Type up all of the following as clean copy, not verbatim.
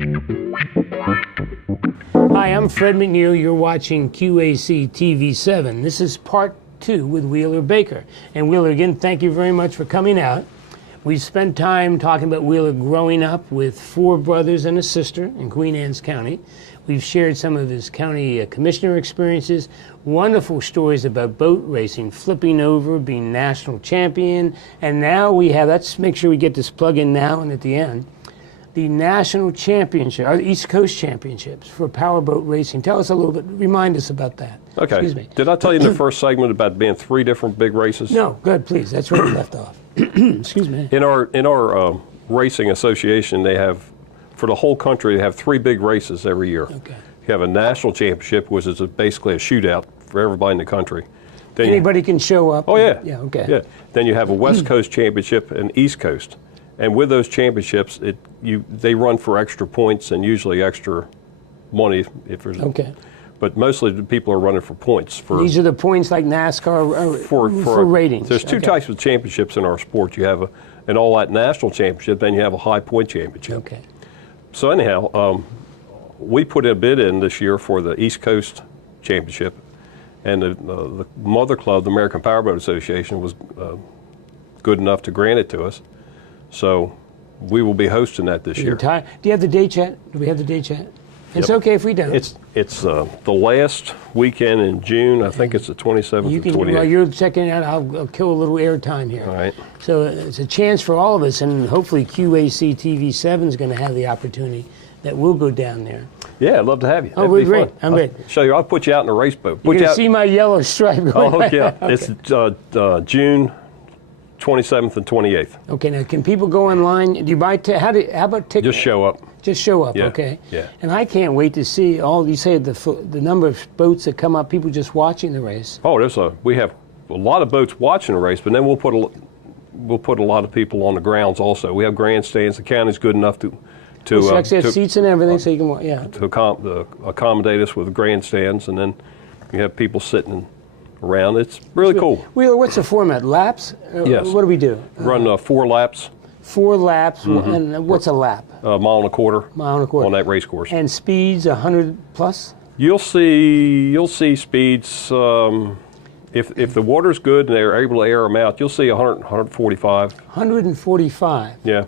Hi, I'm Fred McNeil. You're watching QAC TV7. This is part 2 with Wheeler Baker. And Wheeler, again, thank you very much for coming out. We've spent time talking about Wheeler growing up with 4 brothers and a sister in Queen Anne's County. We've shared some of his county commissioner experiences, wonderful stories about boat racing, flipping over, being national champion, and now we have, let's make sure we get this plug in now and at the end, the national championship, or East Coast Championships for powerboat racing. Tell us a little bit, remind us about that. Okay. Excuse me. Did I tell you in the first segment about being 3 different big races? No, good, please. That's where we left off. Excuse me. In our racing association, they have, for the whole country, they have 3 big races every year. Okay. You have a national championship, which is basically a shootout for everybody in the country. Then Anybody can show up. Oh, yeah. Yeah, okay. Yeah. Then you have a West Coast championship and East Coast. And with those championships, they run for extra points and usually extra money if there's. Okay. But mostly the people are running for points. These are the points like NASCAR for ratings. There's 2 types of championships in our sport. You have an all-out national championship, then you have a high point championship. Okay. So anyhow, we put a bid in this year for the East Coast Championship, and the mother club, the American Powerboat Association, was good enough to grant it to us. So we will be hosting that this year. Do you have the date yet? Do we have the date yet? It's Yep. okay if we don't. It's the last weekend in June. I think it's the 27th You and can, 28th. while you're checking it out, I'll kill a little air time here. All right. So it's a chance for all of us, and hopefully QAC TV7 is going to have the opportunity that we'll go down there. Yeah, I'd love to have you. Oh, That'd we're be great. fun. I'm great. I'll show you. I'll put you out in a race boat. You can see my yellow stripe going. Oh, yeah. Okay. It's June 27th and 28th. Okay, now can people go online? Do you buy how about tickets? Just show up. Just show up, Yeah, okay? yeah. And I can't wait to see you say the number of boats that come up, people just watching the race. Oh, we have a lot of boats watching the race, but then we'll put a lot of people on the grounds also. We have grandstands. The county's good enough to So actually have seats and everything, so you can watch. Yeah. to accommodate us with grandstands, and then you have people sitting around. It's really cool. Wheeler, what's the format? Laps? Yes. What do we do? Run 4 laps. 4 laps, and what's a lap? A mile and a quarter. Mile and a quarter. On that race course. And speeds 100 plus? You'll see speeds. If the water's good and they're able to air them out, you'll see 100, 145. 145. Yeah.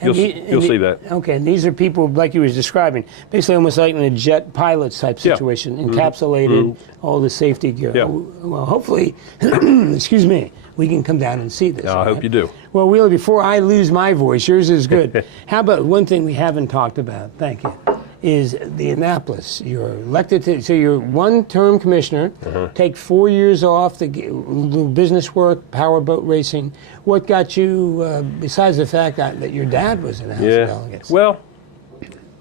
You'll see that. Okay, and these are people like you was describing, basically almost like in a jet pilots type situation, encapsulated, all the safety gear. Yeah. Well, hopefully, excuse me, we can come down and see this. I hope you do. Well, Wheeler, before I lose my voice, yours is good. How about one thing we haven't talked about, thank you, is the Annapolis. You're elected to, so you're one-term commissioner, take 4 years off to do business work, powerboat racing. What got you, besides the fact that your dad was in the House of Delegates? Well,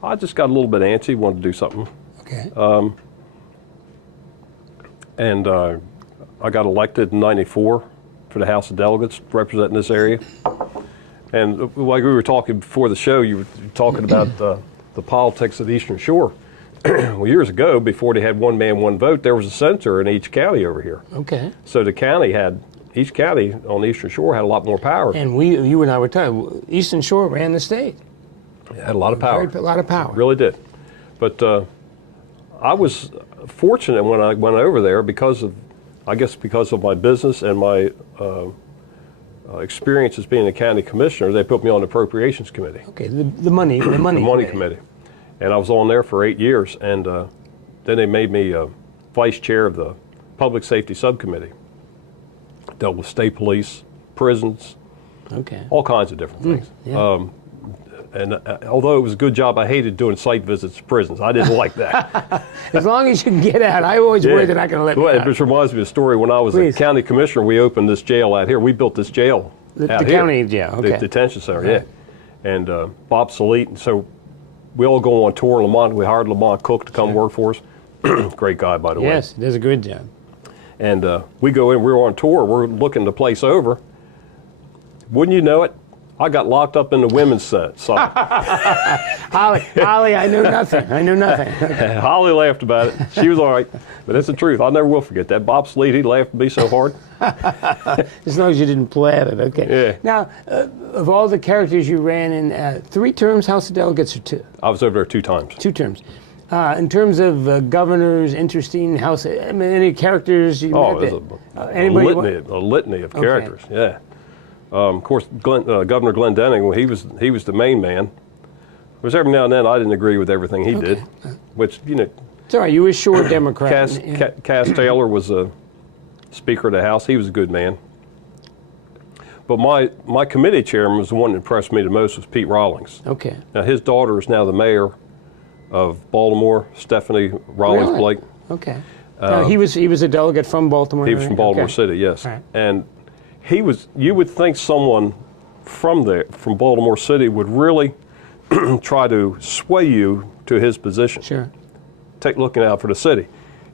I just got a little bit antsy, wanted to do something. Okay. And I got elected in '94 for the House of Delegates, representing this area. And like we were talking before the show, you were talking about the politics of the Eastern Shore. Well, years ago, before they had one man, one vote, there was a senator in each county over here. Okay. So each county on the Eastern Shore had a lot more power. And you and I were talking, Eastern Shore ran the state. It had a lot of power. A lot of power. Really did. But I was fortunate when I went over there because of my business and my experience as being a county commissioner. They put me on the appropriations committee. Okay, the money committee. And I was on there for 8 years, and then they made me vice chair of the public safety subcommittee. Dealt with state police, prisons, all kinds of different things. Yeah. And although it was a good job, I hated doing site visits to prisons. I didn't like that. As long as you can get out. I always worry they're not going to let me out. It just reminds me of a story. When I was a county commissioner, we opened this jail out here. We built this jail the out here. County jail, okay. The detention center, yeah. And Bob Salite, and so we all go on tour in Lamont. We hired Lamont Cook to come work for us. Great guy, by the way. Yes, does a good job. And we go in, we're on tour, we're looking the place over. Wouldn't you know it, I got locked up in the women's side. Holly, I know nothing. I know nothing. Holly laughed about it. She was all right. But that's the truth. I never will forget that. Bob Sleet, he laughed at me so hard. As long as you didn't plan it, okay. Yeah. Now, of all the characters you ran in 3 terms, House of Delegates, or 2? I was over there 2 times. 2 terms. In terms of governors, interesting House, I mean, any characters you met? It was a litany of characters, yeah. Of course, Governor Glenn Denning, well, he was the main man. Because every now and then I didn't agree with everything he did, which, you know. It's all right, you were sure Democrat. Cass Taylor was a Speaker of the House. He was a good man. But my committee chairman was the one that impressed me the most was Pete Rawlings. Okay. Now, his daughter is now the mayor of Baltimore, Stephanie Rawlings Blake. Okay. He was a delegate from Baltimore. He was from Baltimore City, yes. Right. And you would think someone from Baltimore City would really try to sway you to his position. Sure. Looking out for the city.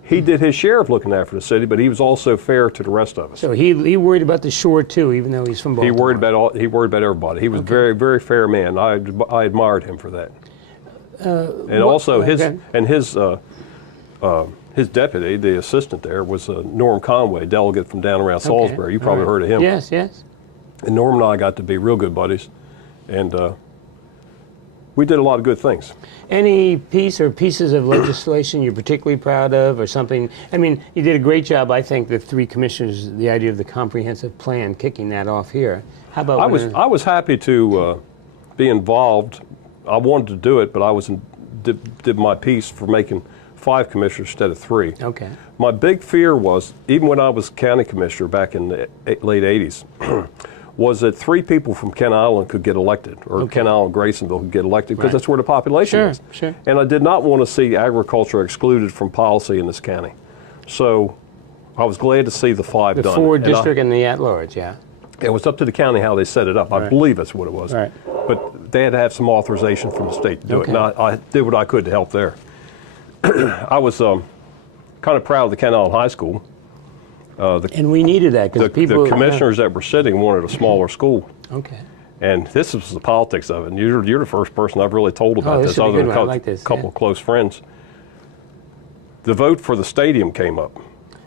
He did his share of looking out for the city, but he was also fair to the rest of us. So he worried about the shore too, even though he's from Baltimore. He worried about everybody. He was a very, very fair man. I admired him for that. His deputy, the assistant there, was Norm Conway, delegate from down around Salisbury. You probably heard of him. Yes, yes. And Norm and I got to be real good buddies, and we did a lot of good things. Any piece or pieces of legislation you're particularly proud of, or something? I mean, you did a great job, I think, the 3 commissioners, the idea of the comprehensive plan, kicking that off here. How about? I was happy to be involved. I wanted to do it, but I did my piece for making 5 commissioners instead of 3. Okay. My big fear was, even when I was county commissioner back in the late 80s, was that 3 people from Kent Island could get elected, or Kent Island, Graysonville could get elected, because that's where the population is. Sure. And I did not want to see agriculture excluded from policy in this county. So I was glad to see the 5 done. The 4 district and the at-large, yeah. It was up to the county how they set it up. I believe that's what it was. Right. But they had to have some authorization from the state to do it. And I did what I could to help there. I was kind of proud of the Kent Island High School. And we needed that because people. The commissioners that were sitting wanted a smaller school. Okay. And this was the politics of it. And you're the first person I've really told about this, other than a couple of close friends. The vote for the stadium came up.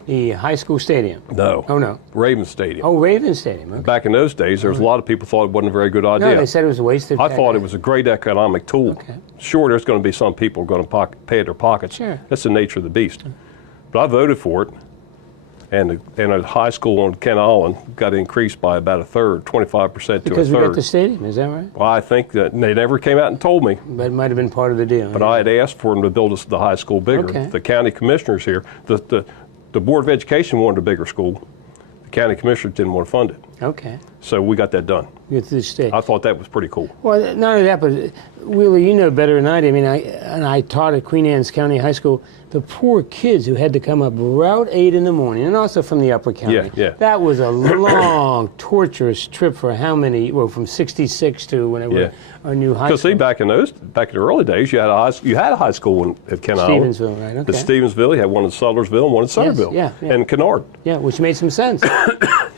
The high school stadium? No. Oh, no. Raven Stadium. Oh, Raven Stadium. Okay. Back in those days, there was a lot of people thought it wasn't a very good idea. No, they said it was a waste of time. I thought it was a great economic tool. Okay. Sure, there's going to be some people going to pay their pockets. Sure. That's the nature of the beast. But I voted for it, and a high school on Kent Island got increased by about a third, 25% to a third. Because we got the stadium, is that right? Well, I think that they never came out and told me. But it might have been part of the deal. But I had asked for them to build the high school bigger. Okay. The county commissioners here, the Board of Education wanted a bigger school. The county commissioners didn't want to fund it. Okay. So we got that done. You get to the state. I thought that was pretty cool. Well, not only that, but Wheeler, you know better than I do. I mean, I taught at Queen Anne's County High School. The poor kids who had to come up Route 8 in the morning, and also from the upper county. Yeah. That was a long, torturous trip for how many? Well, from '66 to whenever our new high school. Because see, back in the early days, you had a high school at Kent Island. Stevensville, right? Okay. At Stevensville, you had one in Sutlersville and one in Centerville. Yeah. And Kennard. Yeah, which made some sense.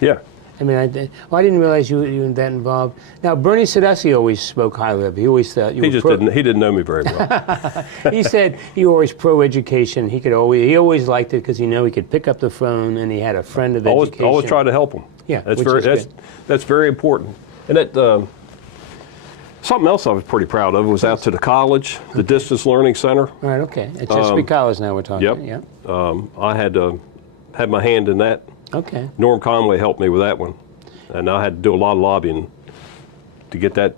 Yeah. I mean, I didn't realize you were that involved. Now, Bernie Sadusky always spoke highly of you. He always thought you were he didn't know me very well. He said you were always pro-education. He always liked it because he could pick up the phone and he had a friend of education. Always try to help him. Yeah, that's very important. And that something else I was pretty proud of was out to the college, the Distance Learning Center. Right. Okay. At Chesapeake College now we're talking. Yep. I had my hand in that. Okay. Norm Conway helped me with that one, and I had to do a lot of lobbying to get that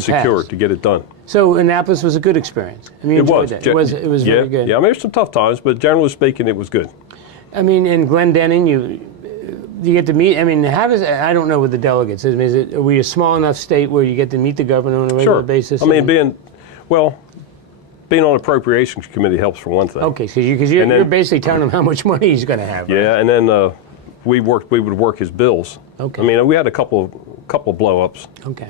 secured, to get it done. So Annapolis was a good experience. I mean, it was. It was very good. Yeah, I mean, there's some tough times, but generally speaking, it was good. I mean, in Glenn Denning, you get to meet. I mean, I don't know what the delegates is. Are we a small enough state where you get to meet the governor on a regular basis? I mean, being on appropriations committee helps for one thing. Okay, because you're basically telling him how much money he's going to have. Yeah, right? And then we would work his bills. Okay. I mean, we had a couple of blow-ups. Okay.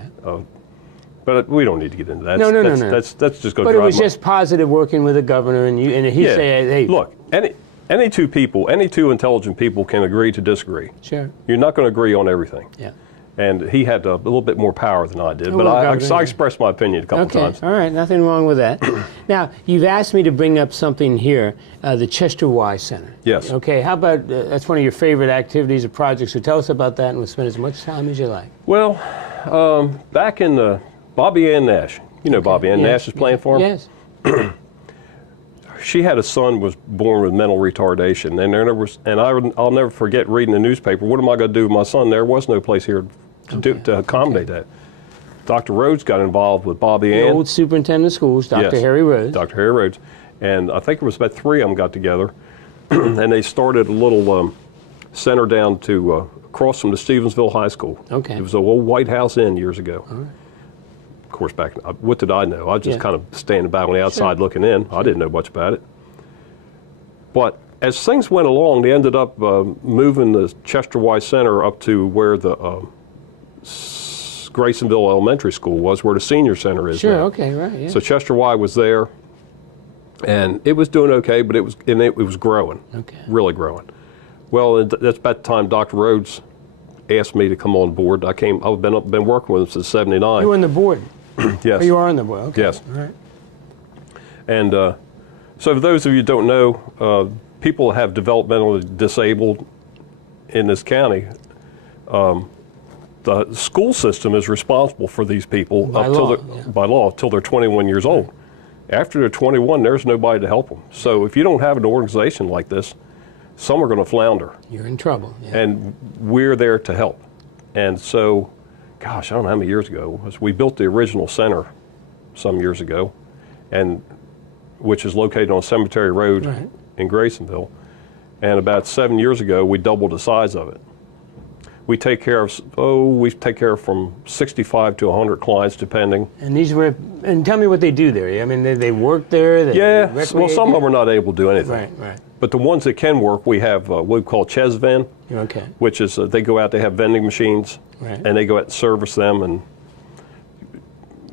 But we don't need to get into that. No. That's just going to. But it was just positive working with the governor, and he said, "Hey, look, any two intelligent people can agree to disagree. Sure. You're not going to agree on everything. Yeah. And he had a little bit more power than I did, but I expressed my opinion a couple times. All right, nothing wrong with that. Now, you've asked me to bring up something here, the Chester Y Center. Yes. Okay, how about, that's one of your favorite activities or projects, so tell us about that and we'll spend as much time as you like. Well, back in the Bobby Ann Nash, you know Bobby Ann Nash's plant farm? Yes. She had a son was born with mental retardation, and I'll never forget reading the newspaper. What am I going to do with my son? There was no place here to accommodate that. Dr. Rhodes got involved with Bobby Ann. The old superintendent of schools, Dr. Harry Rhodes. Dr. Harry Rhodes. And I think it was about 3 of them got together, and they started a little center down to across from the Stevensville High School. Okay. It was an old White House Inn years ago. All right. Of course, what did I know? I was just kind of standing back on the outside looking in. I didn't know much about it. But as things went along, they ended up moving the Chester Y Center up to where the Graysonville Elementary School was, where the senior center is now. Okay, right, yeah. So Chester Y was there, and it was doing okay, but it was growing, really growing. Well, that's about the time Dr. Rhodes asked me to come on board. I've been working with him since '79. You were on the board? Yes. Oh, you are on the board, okay. Yes. All right. And so for those of you who don't know, people have developmentally disabled in this county. The school system is responsible for these people by law till they're 21 years old. After they're 21, there's nobody to help them. So if you don't have an organization like this, some are going to flounder. You're in trouble. Yeah. And we're there to help. And so, gosh, I don't know how many years ago it was. We built the original center some years ago, and which is located on Cemetery Road in Graysonville. And about 7 years ago, we doubled the size of it. We take care of from 65 to 100 clients, depending. And tell me what they do there. I mean, they work there? Well, some of them are not able to do anything. Right. But the ones that can work, we have what we call Chesven, which is they go out, they have vending machines, and they go out and service them. And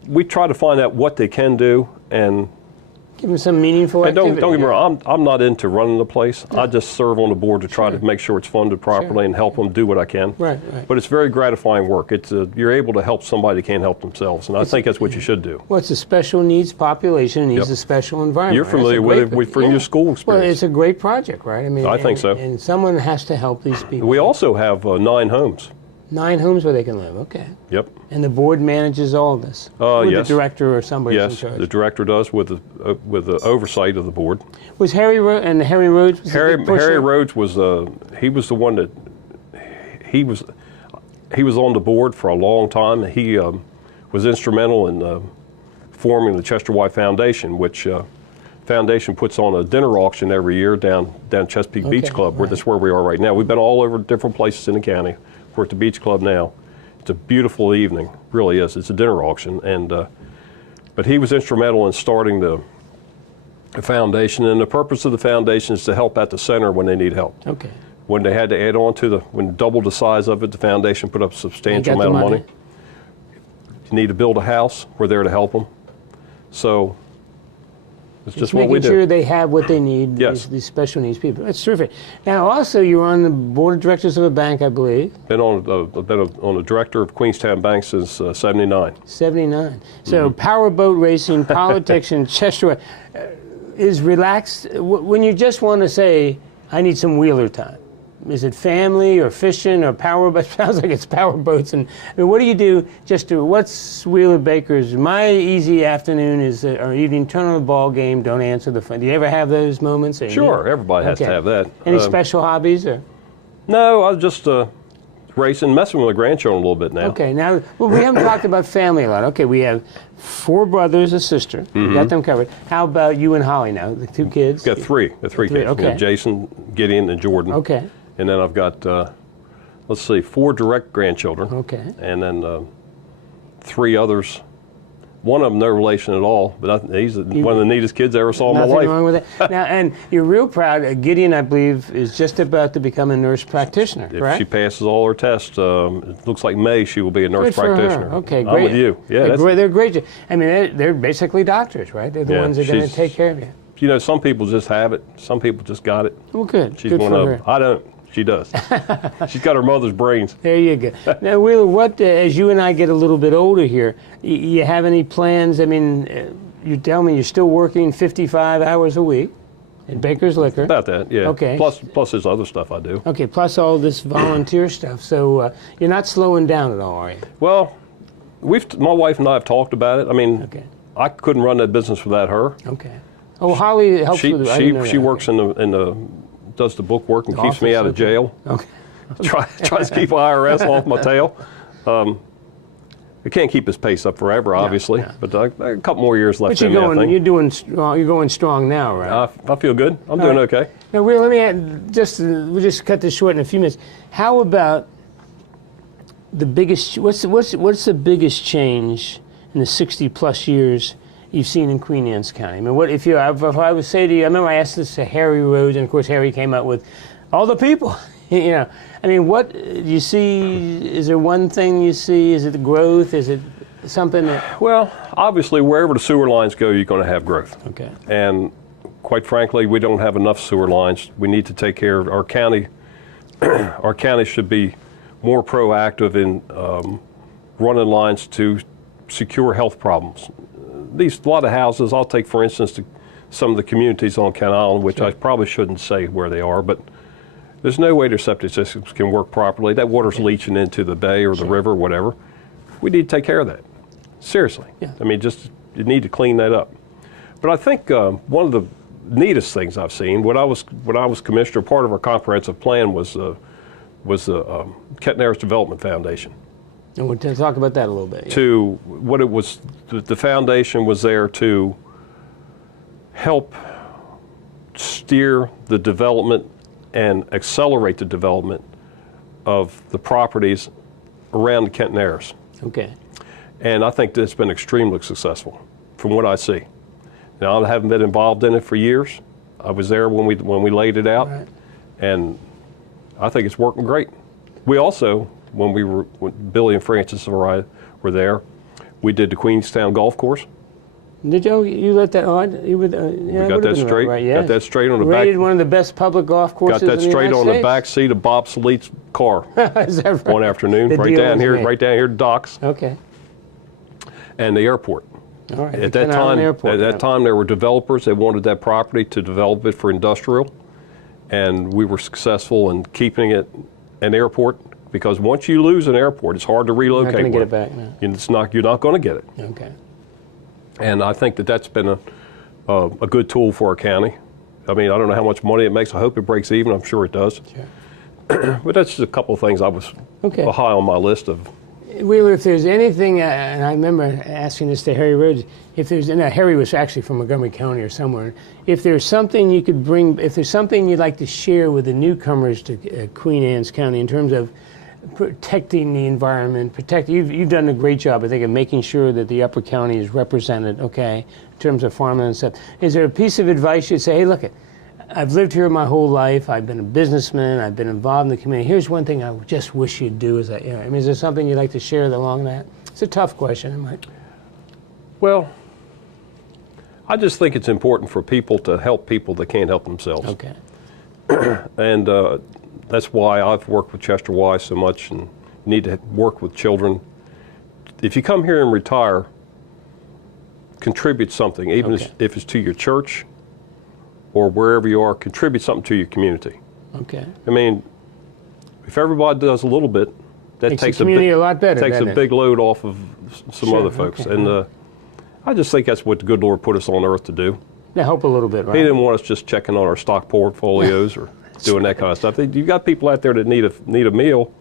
we try to find out what they can do and give them some meaningful activity. Don't get me wrong, I'm not into running the place. No. I just serve on the board to try to make sure it's funded properly and help them do what I can. Right. But it's very gratifying work. It's you're able to help somebody that can't help themselves, and I think that's what you should do. Well, it's a special needs population and needs a special environment. You're familiar with it from your school experience. Well, it's a great project, right? I mean, I think so. And someone has to help these people. We also have 9 homes. 9 homes where they can live, okay. Yep. And the board manages all of this? With yes. the director or somebody in charge? Yes, the director does with the oversight of the board. Was Harry Rhodes? Harry Rhodes was he was the one that he was on the board for a long time. He was instrumental in forming the Chester Y Foundation, which foundation puts on a dinner auction every year down Chesapeake Beach Club, where that's where we are right now. We've been all over different places in the county. We're at the Beach Club now. It's a beautiful evening, really is. It's a dinner auction, and but he was instrumental in starting the foundation, and the purpose of the foundation is to help out the center when they need help. Okay. When they had to add on to when doubled the size of it, the foundation put up a substantial amount of money. You need to build a house, we're there to help them. So it's just what we do. Making sure they have what they need, yes. these special needs people. That's terrific. Now, also, you're on the board of directors of a bank, I believe. Been on the director of Queenstown Bank since '79. '79. So powerboat racing, politics, and Chester is relaxed. When you just want to say, I need some wheeler time. Is it family or fishing or powerboat? Sounds like it's powerboats. And I mean, what do you do what's Wheeler Baker's? My easy afternoon is or evening, turn on the ball game, don't answer the phone. Do you ever have those moments? Sure, everybody has to have that. Any special hobbies? Or? No, I was just racing, messing with my grandchildren a little bit now. Okay, now, well, we haven't talked about family a lot. Okay, we have 4 brothers, a sister. We got them covered. How about you and Holly now, the 2 kids? We've got 3. The 3 kids. Okay. Jason, Gideon, and Jordan. Okay. And then I've got, 4 direct grandchildren. Okay. And then 3 others. One of them no relation at all, but he's one of the neatest kids I ever saw in my life. Nothing wrong with it. Now, and you're real proud. Gideon, I believe, is just about to become a nurse practitioner, correct? If she passes all her tests, it looks like May she will be a nurse practitioner. Okay, great. I'm with you. Yeah, they're great. I mean, they're basically doctors, right? They're the ones that are going to take care of you. You know, some people just have it. Some people just got it. Well, good. She's good one for of her. them. I don't. She does. She's got her mother's brains. There you go. Now, Wheeler, what, as you and I get a little bit older here, you have any plans? I mean, you tell me you're still working 55 hours a week at Baker's Liquor. About that, yeah. Okay. Plus there's other stuff I do. Okay, plus all this volunteer stuff. So you're not slowing down at all, are you? Well, my wife and I have talked about it. I mean, Okay. I couldn't run that business without her. Okay. Oh, Holly helps with it. I didn't know She that. works in the does the book work and The keeps me office, out of okay. jail. Okay. Tries to keep IRS off my tail. I can't keep his pace up forever, obviously, yeah. but a couple more years left. But you're in me, I going. think. You're going strong now, right? I feel good. I'm doing right. okay. Now, Will, let me add, we'll just cut this short in a few minutes. How about the biggest? What's the biggest change in the 60+ years you've seen in Queen Anne's County? I mean, what if I would say to you? I remember I asked this to Harry Rhodes, and of course Harry came out with all the people. You know, I mean, what do you see? Is there one thing you see? Is it the growth? Is it something that? Well, obviously, wherever the sewer lines go, you're going to have growth. Okay. And quite frankly, we don't have enough sewer lines. We need to take care of our county. Our county should be more proactive in running lines to secure health problems. A lot of houses, I'll take for instance some of the communities on Kent Island, which I probably shouldn't say where they are, but there's no way their septic systems can work properly. That water's leaching into the bay or the river, whatever. We need to take care of that. Seriously. Yeah. I mean, you need to clean that up. But I think one of the neatest things I've seen, when I was commissioner, part of our comprehensive plan was the Kent Narrows Development Foundation. And we'll talk about that a little bit. Yeah. To what it was, the foundation was there to help steer the development and accelerate the development of the properties around the Kent Narrows. Okay. And I think that's been extremely successful from what I see. Now, I haven't been involved in it for years. I was there when we laid it out, Right. and I think it's working great. We also, when Billy and Francis and I were there, we did the Queenstown Golf Course. Did you let that on? You would, yeah, We got that straight. Right, yes. Got that straight on the back. Rated one of the best public golf courses. Got that in straight the on United the back seat of Bob Saleet's car States? Is that right? one afternoon, The right deal down was here, made. right down here at docks Okay. and the airport. All right. At the that Kent Island time, Airport, at yeah. that time, there were developers that wanted that property to develop it for industrial, and we were successful in keeping it an airport. Because once you lose an airport, it's hard to relocate. You're not going to get one. it back now. You're not going to get it. Okay. And I think that's been a good tool for our county. I mean, I don't know how much money it makes. I hope it breaks even. I'm sure it does. Sure. But that's just a couple of things I was Okay. high on my list of. Wheeler, if there's anything, and I remember asking this to Harry Rhodes, Harry was actually from Montgomery County or somewhere, if there's something you could bring, if there's something you'd like to share with the newcomers to Queen Anne's County in terms of protecting the environment, you've done a great job, I think, of making sure that the Upper County is represented, okay, in terms of farmland and stuff. Is there a piece of advice you'd say, hey, look, I've lived here my whole life, I've been a businessman, I've been involved in the community, here's one thing I just wish you'd do, I mean, is there something you'd like to share along that? It's a tough question. Well, I just think it's important for people to help people that can't help themselves. Okay. And that's why I've worked with Chester Wise so much and need to work with children. If you come here and retire, contribute something, even Okay. if it's to your church or wherever you are, contribute something to your community. Okay. I mean, if everybody does a little bit, that Makes takes the community a lot better, takes a doesn't it? big load off of some Sure, other folks. okay. And I just think that's what the good Lord put us on earth to do. To help a little bit, right? He didn't want us just checking on our stock portfolios or doing that kind of stuff. You've got people out there that need a meal.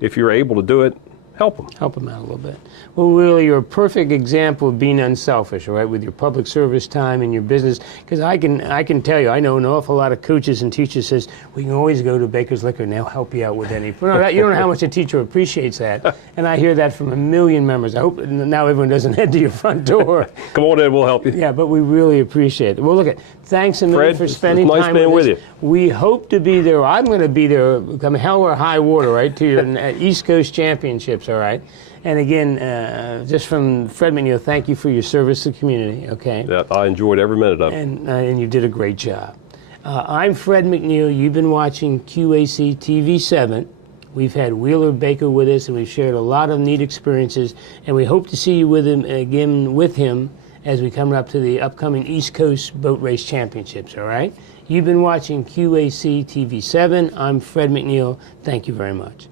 If you're able to do it, help them. Help them out a little bit. Well, Will, you're a perfect example of being unselfish, all right, with your public service time and your business. Because I can tell you, I know an awful lot of coaches and teachers says, we can always go to Baker's Liquor and they'll help you out with any. No, you don't know how much a teacher appreciates that. And I hear that from a million members. I hope now everyone doesn't head to your front door. Come on in, we'll help you. Yeah, but we really appreciate it. Well, look, thanks a million Fred, for it's spending nice time being with with us. you. We hope to be there. I'm going to be there, come hell or high water, right, to your East Coast Championships, all right? And again, just from Fred McNeil, thank you for your service to the community, okay? Yeah, I enjoyed every minute of it. And you did a great job. I'm Fred McNeil. You've been watching QAC TV 7. We've had Wheeler Baker with us, and we've shared a lot of neat experiences, and we hope to see you with him again as we come up to the upcoming East Coast Boat Race Championships, all right? You've been watching QAC TV 7. I'm Fred McNeil. Thank you very much.